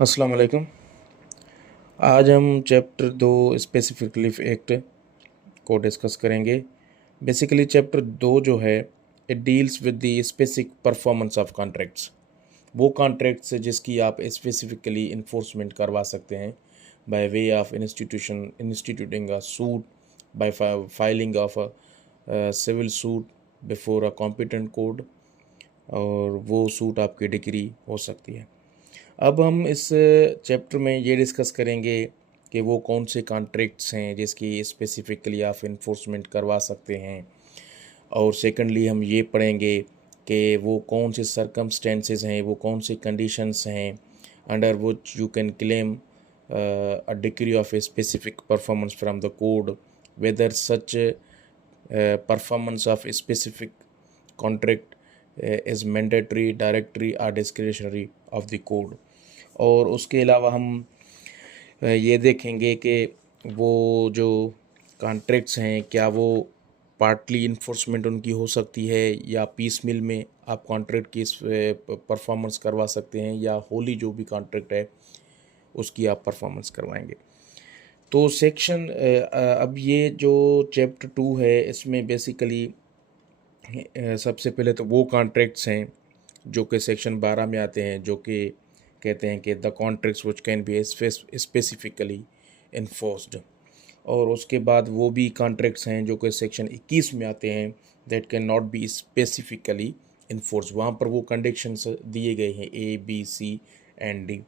अस्सलाम वालेकुम। आज हम चैप्टर 2 स्पेसिफिक रिलीफ एक्ट को डिस्कस करेंगे। बेसिकली चैप्टर 2 जो है it deals with the specific performance of contracts. वो कॉन्ट्रैक्ट्स जिसकी आप स्पेसिफिकली इन्फोर्समेंट करवा सकते हैं by way of instituting a suit, by filing of a civil suit before a competent court, और वो सूट आपकी डिग्री हो सकती है। अब हम इस चैप्टर में ये डिस्कस करेंगे कि वो कौन से कॉन्ट्रैक्ट्स हैं जिसकी स्पेसिफिकली आप इन्फोर्समेंट करवा सकते हैं, और सेकंडली हम ये पढ़ेंगे कि वो कौन से सर्कमस्टेंसेस हैं, वो कौन से कंडीशंस हैं under which you can claim a degree of a specific performance from the code, whether such performance of a specific contract is mandatory, directory or discretionary of the code। और उसके अलावा हम ये देखेंगे कि वो जो कॉन्ट्रैक्ट्स हैं क्या वो पार्टली इन्फोर्समेंट उनकी हो सकती है या पीस मिल में आप कॉन्ट्रैक्ट की परफॉर्मेंस करवा सकते हैं, या होली जो भी कॉन्ट्रैक्ट है उसकी आप परफॉर्मेंस करवाएंगे। तो सेक्शन अब ये जो चैप्टर 2 है इसमें बेसिकली सबसे पहले तो वो कॉन्ट्रैक्ट्स हैं जो कि सेक्शन 12 में आते हैं, जो कि कहते हैं कि the contracts which can be specifically enforced. और उसके बाद वो भी कॉन्ट्रैक्ट्स हैं जो कि सेक्शन 21 में आते हैं, that can not be specifically enforce. वहाँ पर वो कंडीशंस दिए गए हैं A, B, C and D।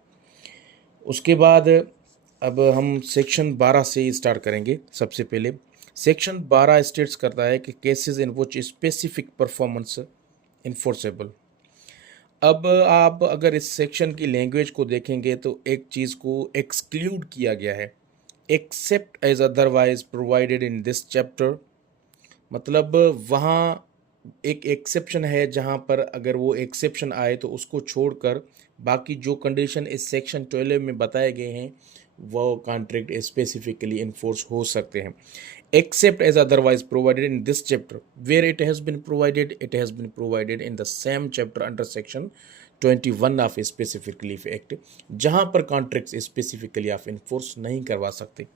उसके बाद अब हम सेक्शन 12 से स्टार्ट करेंगे। सबसे पहले सेक्शन 12 स्टेट्स करता है कि cases in which specific performance enforceable. अब आप अगर इस सेक्शन की लैंग्वेज को देखेंगे तो एक चीज़ को एक्सक्लूड किया गया है, except as otherwise provided in this chapter. मतलब वहाँ एक एक्सेप्शन है, जहाँ पर अगर वो एक्सेप्शन आए तो उसको छोड़कर बाकी जो कंडीशन इस सेक्शन 12 में बताए गए हैं वो कॉन्ट्रैक्ट स्पेसिफिकली इन्फोर्स हो सकते हैं, except as otherwise provided in this chapter। Where it has been provided in the same chapter under section 21 of specific relief act, जहां पर कॉन्ट्रैक्ट्स स्पेसिफिकली आप इन्फोर्स नहीं करवा सकते।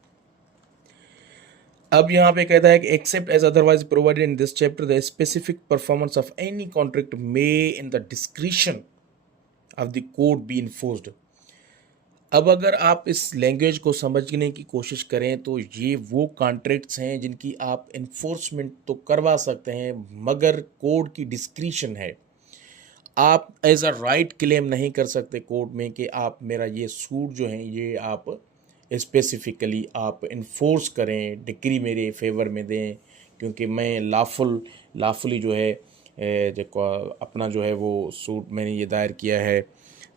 अब यहाँ पे कहता है कि except as otherwise provided in this chapter the specific performance of any contract may in the discretion of the court be enforced. अब अगर आप इस लैंग्वेज को समझने की कोशिश करें तो ये वो कॉन्ट्रैक्ट्स हैं जिनकी आप इन्फोर्समेंट तो करवा सकते हैं, मगर कोड की डिस्क्रिशन है। आप एज अ राइट क्लेम नहीं कर सकते कोर्ट में कि आप मेरा ये सूट जो है ये आप स्पेसिफिकली आप इन्फोर्स करें, डिग्री मेरे फेवर में दें, क्योंकि मैं लाफुली जो है जो अपना जो है वो सूट मैंने ये दायर किया है।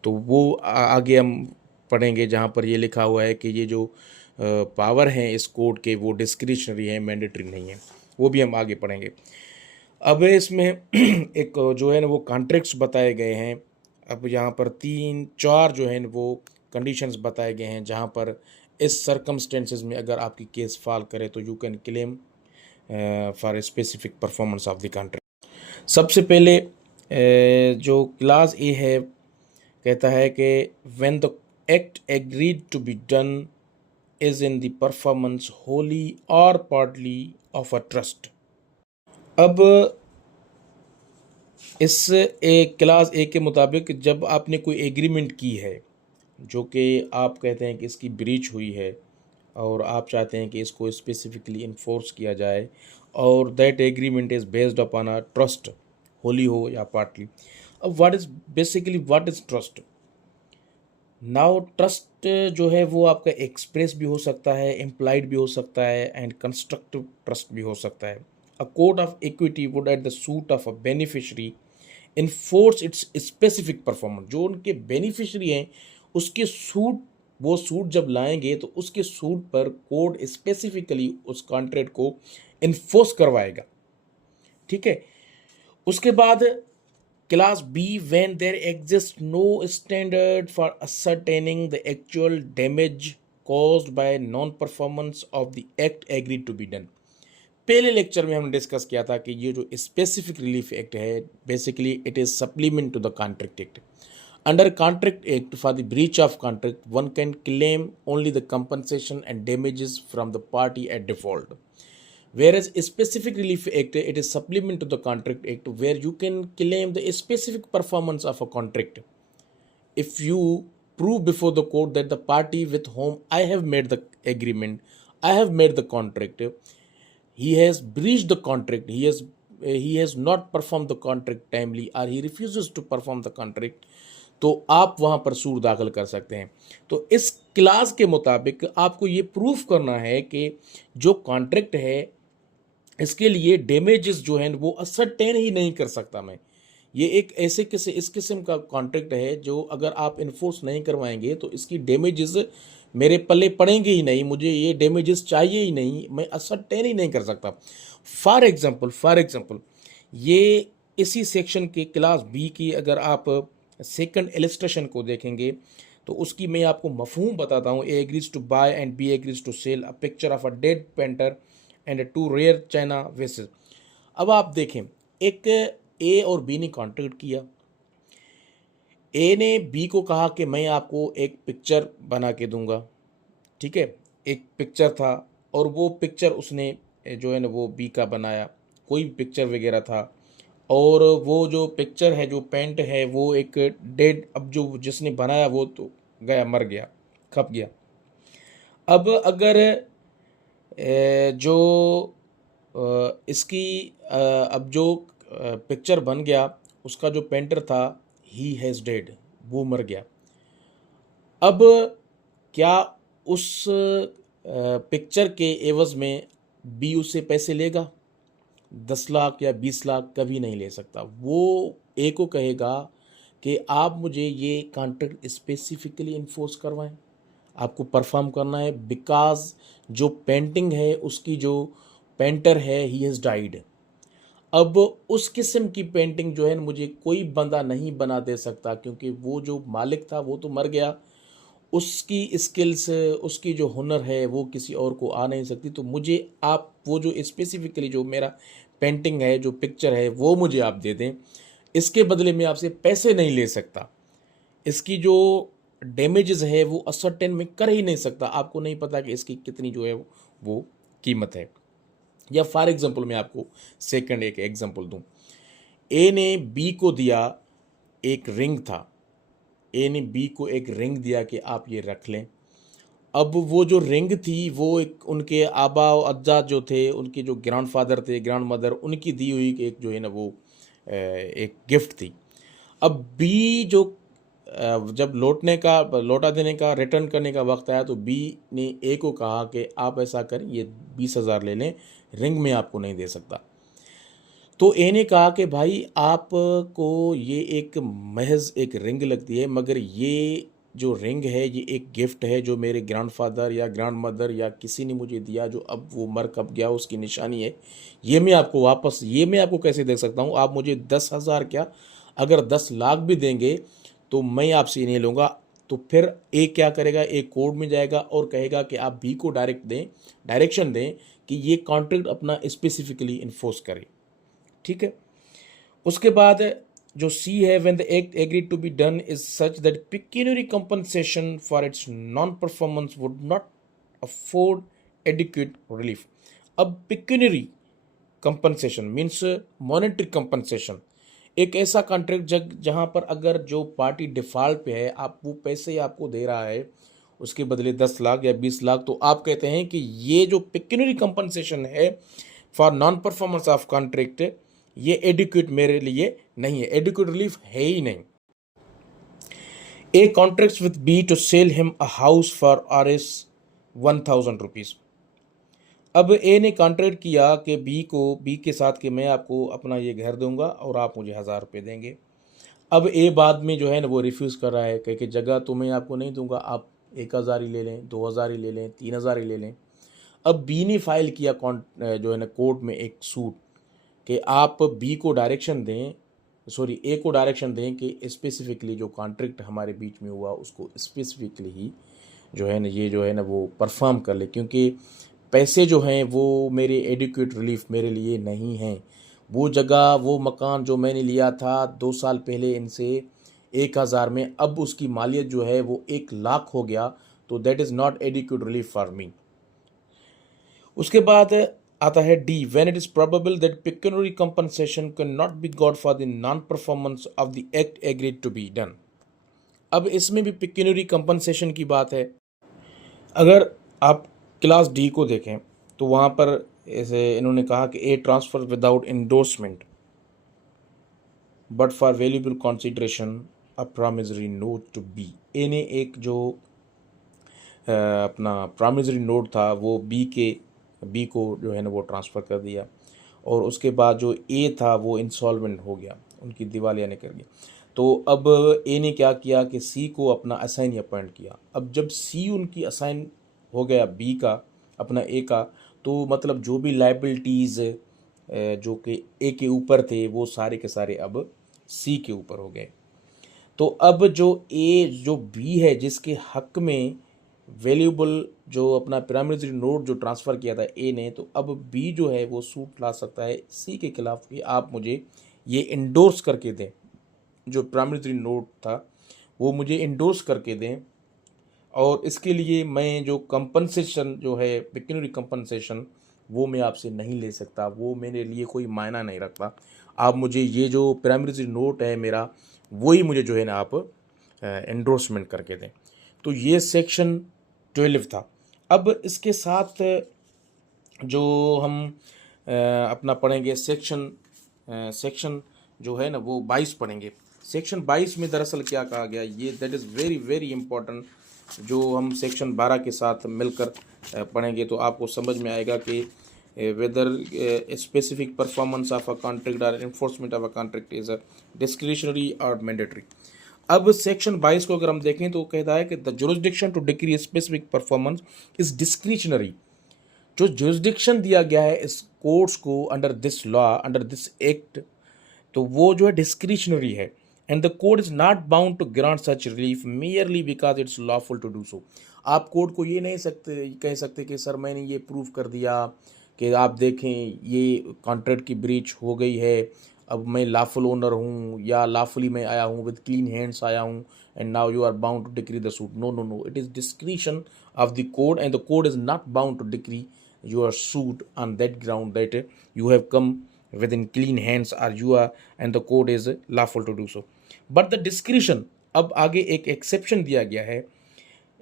तो वो आगे हम पढ़ेंगे जहाँ पर ये लिखा हुआ है कि ये जो पावर हैं इस कोड के वो डिस्क्रिशनरी हैं, मैंडेटरी नहीं है। वो भी हम आगे पढ़ेंगे। अब इसमें एक जो है ना वो कॉन्ट्रैक्ट्स बताए गए हैं। अब यहाँ पर 3-4 जो है वो कंडीशंस बताए गए हैं, जहाँ पर इस सर्कमस्टेंसेस में अगर आपकी केस फाल करे तो you can claim for specific performance of the contract. सबसे पहले जो क्लास ए है कहता है कि when the act agreed to be done is in the performance wholly और पार्टली ऑफ अ ट्रस्ट। अब इस एक क्लास ए के मुताबिक जब आपने कोई एग्रीमेंट की है जो कि आप कहते हैं कि इसकी ब्रीच हुई है और आप चाहते हैं कि इसको स्पेसिफिकली इन्फोर्स किया जाए, और that agreement is based upon a trust, Holi हो या पार्टली। अब what is trust? Now trust जो है वो आपका एक्सप्रेस भी हो सकता है, इम्प्लाइड भी हो सकता है एंड कंस्ट्रक्टिव ट्रस्ट भी हो सकता है। A code of equity would at the suit of a beneficiary enforce it's specific performance. जो उनके बेनिफिशरी हैं उसके सूट, वो सूट जब लाएंगे तो उसके सूट पर कोड स्पेसिफिकली उस कॉन्ट्रैक्ट को इन्फोर्स करवाएगा। ठीक है। उसके बाद class B, when there exist no standard for ascertaining the actual damage caused by non performance of the act agreed to be done. पहले लेक्चर में हमने डिस्कस किया था कि ये जो स्पेसिफिक रिलीफ एक्ट है basically it is supplement to the contract act. Under Contract Act, for the breach of contract, one can claim only the compensation and damages from the party at default. Whereas a specific relief act, it is supplement to the contract act where you can claim the specific performance of a contract. If you prove before the court that the party with whom I have made the agreement, I have made the contract, he has breached the contract, he has not performed the contract timely or he refuses to perform the contract, तो आप वहां पर suit दाखिल कर सकते हैं। तो इस क्लास के मुताबिक आपको ये प्रूफ करना है कि जो कॉन्ट्रैक्ट है इसके लिए डैमेजेस जो हैं वो असरटेन ही नहीं कर सकता मैं। ये एक ऐसे इस किस्म का कॉन्ट्रैक्ट है जो अगर आप इन्फोर्स नहीं करवाएंगे तो इसकी डैमेजेस मेरे पल्ले पड़ेंगे ही नहीं, मुझे ये डैमेजेस चाहिए ही नहीं, मैं असरटेन ही नहीं कर सकता। फॉर एग्जांपल ये इसी सेक्शन के क्लास बी की अगर आप सेकंड इलस्ट्रेशन को देखेंगे तो उसकी मैं आपको मफहूम बताता हूँ। A agrees to buy and B agrees to sell a picture of a dead painter and two rare china vases. अब आप देखें, एक ए और बी ने कॉन्ट्रैक्ट किया। ए ने बी को कहा कि मैं आपको एक पिक्चर बना के दूंगा, ठीक है, एक पिक्चर था और वो पिक्चर उसने जो है ना वो बी का बनाया, कोई पिक्चर वगैरह था, और वो जो पिक्चर है जो पेंट है वो एक डेड, अब जो जिसने बनाया वो तो गया, मर गया, खप गया। अब अगर जो इसकी अब जो पिक्चर बन गया उसका जो पेंटर था ही हैज़ डेड, वो मर गया। अब क्या उस पिक्चर के एवज में बी उससे पैसे लेगा? 10 लाख या 20 लाख कभी नहीं ले सकता। वो ए को कहेगा कि आप मुझे ये कॉन्ट्रैक्ट स्पेसिफिकली इन्फोर्स करवाएं, आपको परफॉर्म करना है, बिकॉज जो पेंटिंग है उसकी जो पेंटर है ही हैज़ डाइड। अब उस किस्म की पेंटिंग जो है मुझे कोई बंदा नहीं बना दे सकता क्योंकि वो जो मालिक था वो तो मर गया, उसकी स्किल्स, उसकी जो हुनर है वो किसी और को आ नहीं सकती। तो मुझे आप वो जो स्पेसिफिकली जो मेरा पेंटिंग है, जो पिक्चर है, वो मुझे आप दे दें, इसके बदले में आपसे पैसे नहीं ले सकता। इसकी जो डैमेजेस है वो असरटेन में कर ही नहीं सकता, आपको नहीं पता कि इसकी कितनी जो है वो कीमत है। या फॉर एग्जांपल मैं आपको सेकंड एक एग्जांपल दूं। ए ने बी को दिया एक रिंग था, ए ने बी को एक रिंग दिया कि आप ये रख लें। अब वो जो रिंग थी वो एक उनके आबा और अज्जा जो थे, उनके जो ग्रैंडफादर थे, ग्रैंड मदर, उनकी दी हुई एक जो है ना वो एक गिफ्ट थी। अब बी जो जब लौटा देने का, रिटर्न करने का वक्त आया तो बी ने ए को कहा कि आप ऐसा करें, ये 20,000 ले लें, रिंग में आपको नहीं दे सकता। तो ए ने कहा कि भाई आपको ये एक महज एक रिंग लगती है, मगर ये जो रिंग है ये एक गिफ्ट है जो मेरे ग्रैंडफादर या ग्रैंड मदर या किसी ने मुझे दिया, जो अब वो मर कब गया उसकी निशानी है। ये मैं आपको वापस, ये मैं आपको कैसे दे सकता हूँ? आप मुझे 10,000 क्या, अगर 10 लाख भी देंगे तो मैं आपसे नहीं लूँगा। तो फिर ए क्या करेगा? एक कोर्ट में जाएगा और कहेगा कि आप बी को डायरेक्शन दें कि ये कॉन्ट्रैक्ट अपना स्पेसिफिकली इन्फोर्स करे, ठीक है। उसके बाद जो सी है, when the act agreed to be done is such that pecuniary compensation for its non performance would not afford adequate relief. अब pecuniary compensation means monetary compensation, एक ऐसा कॉन्ट्रैक्ट जहां पर अगर जो पार्टी डिफॉल्ट पे है, आप वो पैसे आपको दे रहा है उसके बदले 10 लाख या 20 लाख, तो आप कहते हैं कि ये जो पेक्यूनियरी कंपनसेशन है for non performance of contract, ये एडिक्वेट मेरे लिए नहीं है, एडिक्वेट रिलीफ है ही नहीं। A contracts with B to sell him a house for RS 1,000 rupees. अब ए ने कॉन्ट्रैक्ट किया कि बी के साथ कि मैं आपको अपना ये घर दूंगा और आप मुझे 1,000 रुपये देंगे। अब ए बाद में जो है ना वो रिफ्यूज़ कर रहा है, कह के जगह तो मैं आपको नहीं दूंगा, आप 1,000 ही ले लें, 2,000 ही ले लें, 3,000 ही ले लें। अब बी ने फाइल किया जो है ना कोर्ट में एक सूट कि आप बी को डायरेक्शन दें, सॉरी ए को डायरेक्शन दें कि स्पेसिफिकली जो कॉन्ट्रैक्ट हमारे बीच में हुआ उसको स्पेसिफिकली ही जो है ना ये जो है ना वो परफॉर्म कर ले, क्योंकि पैसे जो हैं वो मेरे एडिक्वेट रिलीफ मेरे लिए नहीं हैं। वो जगह, वो मकान जो मैंने लिया था 2 साल पहले इनसे, 1000 में, अब उसकी मालियत जो है वो 1 लाख हो गया, तो that is not adequate relief for me. उसके बाद आता है D, when it is probable that pecuniary compensation can not be got for the non performance of the act agreed to be done. अब इसमें भी पेक्यूनियरी कंपनसेशन की बात है। अगर आप क्लास डी को देखें तो वहाँ पर ऐसे इन्होंने कहा कि A transfer without endorsement but for valuable consideration a promissory note to be. A ने एक जो अपना प्रॉमिसरी नोट था वो बी को जो है ना वो ट्रांसफ़र कर दिया, और उसके बाद जो ए था वो इंसॉल्वेंट हो गया, उनकी दिवालिया निकल गई। तो अब ए ने क्या किया कि सी को अपना असाइन अपॉइंट किया। अब जब सी उनकी असाइन हो गया बी का, अपना ए का, तो मतलब जो भी लाइबिलिटीज़ जो कि ए के ऊपर थे वो सारे के सारे अब सी के ऊपर हो गए। तो अब जो बी है जिसके हक में वैल्यूएबल जो अपना प्रॉमिसरी नोट जो ट्रांसफ़र किया था ए ने, तो अब बी जो है वो सूट ला सकता है सी के खिलाफ कि आप मुझे ये इंडोर्स करके दें, जो प्रॉमिसरी नोट था वो मुझे इंडोर्स करके दें, और इसके लिए मैं जो कंपनसेशन जो है पेक्यूनियरी कंपनसेशन वो मैं आपसे नहीं ले सकता, वो मेरे लिए कोई मायना नहीं रखता। आप मुझे ये जो प्रॉमिसरी नोट है मेरा, वही मुझे जो है ना आप एंडोर्समेंट करके दें। तो ये सेक्शन 12 था। अब इसके साथ जो हम अपना पढ़ेंगे सेक्शन जो है ना वो 22 पढ़ेंगे। सेक्शन 22 में दरअसल क्या कहा गया, ये that is very very important, जो हम सेक्शन 12 के साथ मिलकर पढ़ेंगे तो आपको समझ में आएगा कि whether specific performance of a contract और enforcement of a contract is a discretionary और मैंडेटरी। अब सेक्शन 22 को अगर हम देखें तो कहता है कि the jurisdiction to decree specific performance is discretionary. जो जुरिस्डिक्शन दिया गया है इस कोर्ट्स को under this law, under this act, तो वो जो है डिस्क्रिशनरी है, and the court is not bound to grant such relief merely because it's lawful to do so. आप कोर्ट को ये नहीं कह सकते कि सर मैंने ये प्रूव कर दिया कि आप देखें ये कॉन्ट्रैक्ट की ब्रीच हो गई है, अब मैं लॉफुल ओनर हूँ, या लॉफुली मैं आया हूँ, विद क्लीन हैंड्स आया हूँ, and now you are bound to decree the suit. No no no, it is discretion of the court, and the court is not bound to decree your suit on that ground that you have come within clean hands or you are and the court is lawful to do so, but the discretion, अब आगे एक exception दिया गया है,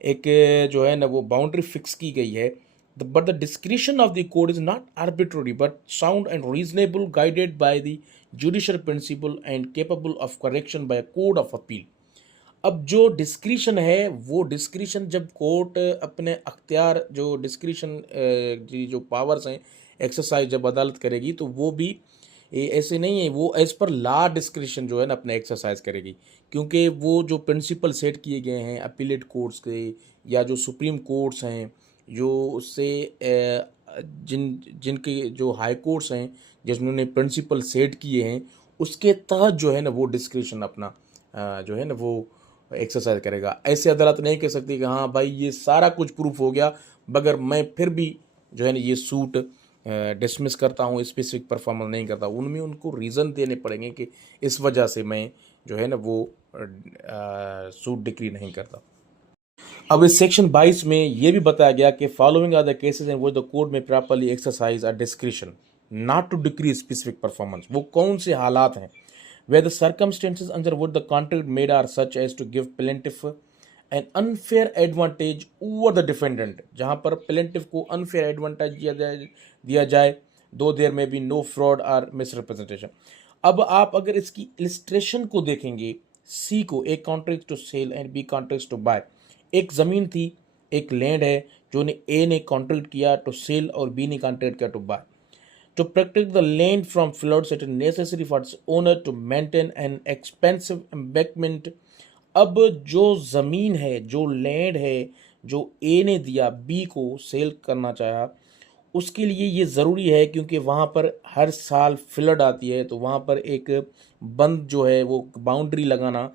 एक जो है ना वो बाउंड्री फिक्स की गई है, but the discretion of the court is not arbitrary but sound and reasonable, guided by the judicial principle and capable of correction by court of appeal. अब जो डिस्क्रिशन है वो डिस्क्रिशन जब कोर्ट अपने अख्तियार जो डिस्क्रिशन जो पावर्स हैं एक्सरसाइज जब अदालत करेगी, तो वो भी ऐसे नहीं है, वो एज पर लॉ डिस्क्रिशन जो है ना अपने एक्सरसाइज करेगी, क्योंकि वो जो प्रिंसिपल सेट किए गए हैं अपीलेट कोर्ट्स के या जो सुप्रीम कोर्ट्स हैं, जो उससे जिनके जो हाई कोर्ट्स हैं जिन्होंने प्रिंसिपल सेट किए हैं, उसके तहत जो है ना वो डिस्क्रिशन अपना जो है ना वो एक्सरसाइज करेगा। ऐसे अदालत नहीं कह सकती कि हाँ भाई ये सारा कुछ प्रूफ हो गया मगर मैं फिर भी जो है ना ये सूट डिसमिस करता हूँ, स्पेसिफिक परफॉर्मेंस नहीं करता। उनमें उनको रीज़न देने पड़ेंगे कि इस वजह से मैं जो है ना वो सूट डिक्री नहीं करता। अब इस सेक्शन 22 में ये भी बताया गया कि following are the cases in which the court may properly exercise a discretion not to decree specific performance. वो कौन से हालात हैं where the circumstances under which the contract made are such as to give plaintiff an unfair advantage over the defendant, जहाँ पर plaintiff को unfair advantage दिया जाए though there may be no fraud or misrepresentation। अब आप अगर इसकी illustration को देखेंगे, C को एक contract to sell and B contract to buy, एक ज़मीन थी, एक लैंड है जो ने A ने कॉन्ट्रैक्ट किया टू सेल और B ने कॉन्ट्रैक्ट किया to buy. To protect the land from floods, it is necessary for its owner to maintain an expensive embankment। अब जो ज़मीन है, जो लैंड है, जो ए ने दिया बी को सेल करना चाहा, उसके लिए ये ज़रूरी है क्योंकि वहाँ पर हर साल फ्लड आती है, तो वहाँ पर एक बंद जो है वो बाउंड्री लगाना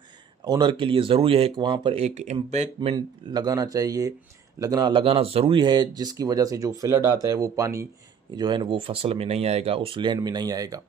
ओनर के लिए ज़रूरी है कि वहाँ पर एक एम्बैंकमेंट लगाना चाहिए, लगाना ज़रूरी है, जिसकी वजह से जो फ्लड आता है वो पानी जो है ना वो फसल में नहीं आएगा, उस लैंड में नहीं आएगा।